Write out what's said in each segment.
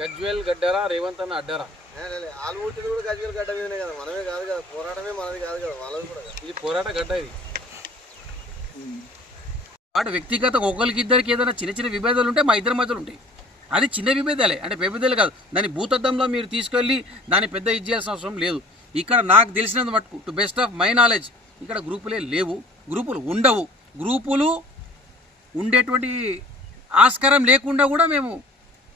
గజ్వేల్ గడ్డరా రేవంత్ అన్న అడ్డరా వాళ్ళు పుట్టింది కూడా గజ్వేల్ గడ్డ మీదనే కదా, మనమే కాదు కదా, పోరాటమే మనది కాదు కదా, వాళ్ళది కూడా. ఇది పోరాట గడ్డ. ఇది అటు వ్యక్తిగత ఒకరికి ఇద్దరికి ఏదైనా చిన్న చిన్న విభేదాలు ఉంటే మా ఇద్దరి మధ్యలో ఉంటాయి. అది చిన్న విభేదాలే, అంటే పెద్దలు కాదు. దాన్ని భూతద్దంలో మీరు తీసుకెళ్ళి దాన్ని పెద్ద ఇది చేయాల్సిన అవసరం లేదు. ఇక్కడ నాకు తెలిసినంత మటుకు to best of my knowledge ఇక్కడ గ్రూపులే లేవు, గ్రూపులు ఉండవు. గ్రూపులు ఉండేటువంటి ఆస్కారం లేకుండా కూడా మేము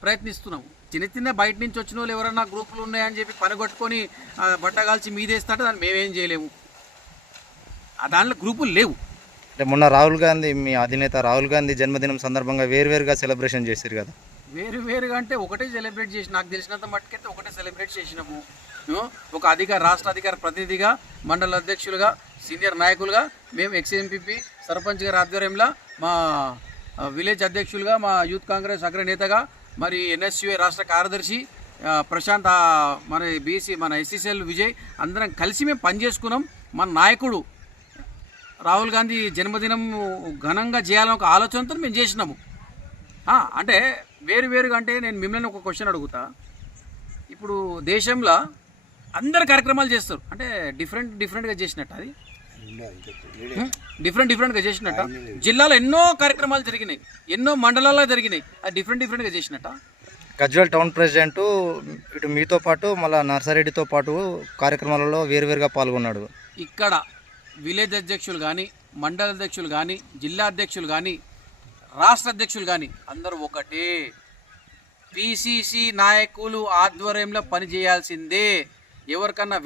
ప్రయత్నిస్తున్నాము. చిన్న చిన్న బయట నుంచి వచ్చిన వాళ్ళు ఎవరన్నా గ్రూపులు ఉన్నాయని చెప్పి పనిగొట్టుకొని బట్టగాల్చి మీదేస్తుంటే దాన్ని మేమేం చేయలేము. దాంట్లో గ్రూపులు లేవు. అంటే మొన్న రాహుల్ గాంధీ, మీ అధినేత రాహుల్ గాంధీ జన్మదినం సందర్భంగా వేరువేరుగా సెలబ్రేషన్ చేశారు కదా. వేరువేరుగా అంటే ఒకటే సెలబ్రేట్ చేసి, నాకు తెలిసినంత మట్టుకైతే ఒకటే సెలబ్రేట్ చేసినాము. ఒక రాష్ట్ర అధికార ప్రతినిధిగా, మండల అధ్యక్షులుగా, సీనియర్ నాయకులుగా మేము ఎక్స్ఎంపీపీ సర్పంచ్ గారి ఆధ్వర్యంలో, మా విలేజ్ అధ్యక్షులుగా, మా యూత్ కాంగ్రెస్ అగ్రనేతగా, మరి ఎన్ఎస్యుఏ రాష్ట్ర కార్యదర్శి ప్రశాంత్, మన బీసీ మన ఎస్సీసీఎల్ విజయ్ అందరం కలిసి మేము పనిచేసుకున్నాం. మన నాయకుడు రాహుల్ గాంధీ జన్మదినం ఘనంగా చేయాలని ఒక ఆలోచనతో మేము చేసినాము. అంటే వేరువేరుగా అంటే నేను మిమ్మల్ని ఒక క్వశ్చన్ అడుగుతా. ఇప్పుడు దేశంలో అందరు కార్యక్రమాలు చేస్తారు, అంటే డిఫరెంట్గా చేసినట్టు, అది డిఫరెంట్గా చేసినట్ట. జిల్లాలో ఎన్నో కార్యక్రమాలు జరిగినాయి, ఎన్నో మండలాల్లో జరిగినాయి, అది డిఫరెంట్గా చేసినట్ట. గజ్వేల్ టౌన్ ప్రెసిడెంట్ ఇటు మీతో పాటు మళ్ళీ నర్సారెడ్డితో పాటు కార్యక్రమాలలో వేరువేరుగా పాల్గొన్నాడు. ఇక్కడ విలేజ్ అధ్యక్షులు కానీ, మండల అధ్యక్షులు కానీ, జిల్లా అధ్యక్షులు కానీ, రాష్ట్ర అధ్యక్షులు కానీ అందరూ ఒకటే. పిసిసి నాయకులు ఆధ్వర్యంలో పనిచేయాల్సిందే. ఎవరికన్నా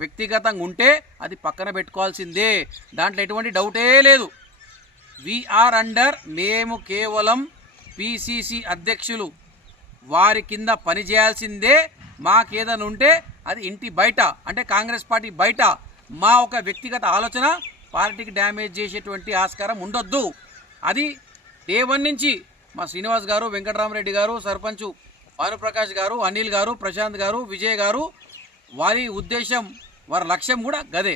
వ్యక్తిగతంగా ఉంటే అది పక్కన పెట్టుకోవాల్సిందే, దాంట్లో ఎటువంటి డౌటే లేదు. వీఆర్ అండర్, మేము కేవలం పిసిసి అధ్యక్షులు, వారి కింద పనిచేయాల్సిందే. మాకేదైనా ఉంటే అది ఇంటి బయట, అంటే కాంగ్రెస్ పార్టీ బయట మా ఒక వ్యక్తిగత ఆలోచన పార్టీకి డ్యామేజ్ చేసేటువంటి ఆస్కారం ఉండొద్దు. అది డే1 నుంచి మా శ్రీనివాస్ గారు, వెంకటరామరెడ్డి గారు, సర్పంచ్ భానుప్రకాష్ గారు, అనిల్ గారు, ప్రశాంత్ గారు, విజయ్ గారు, వారి ఉద్దేశం, వారి లక్ష్యం కూడా గదే.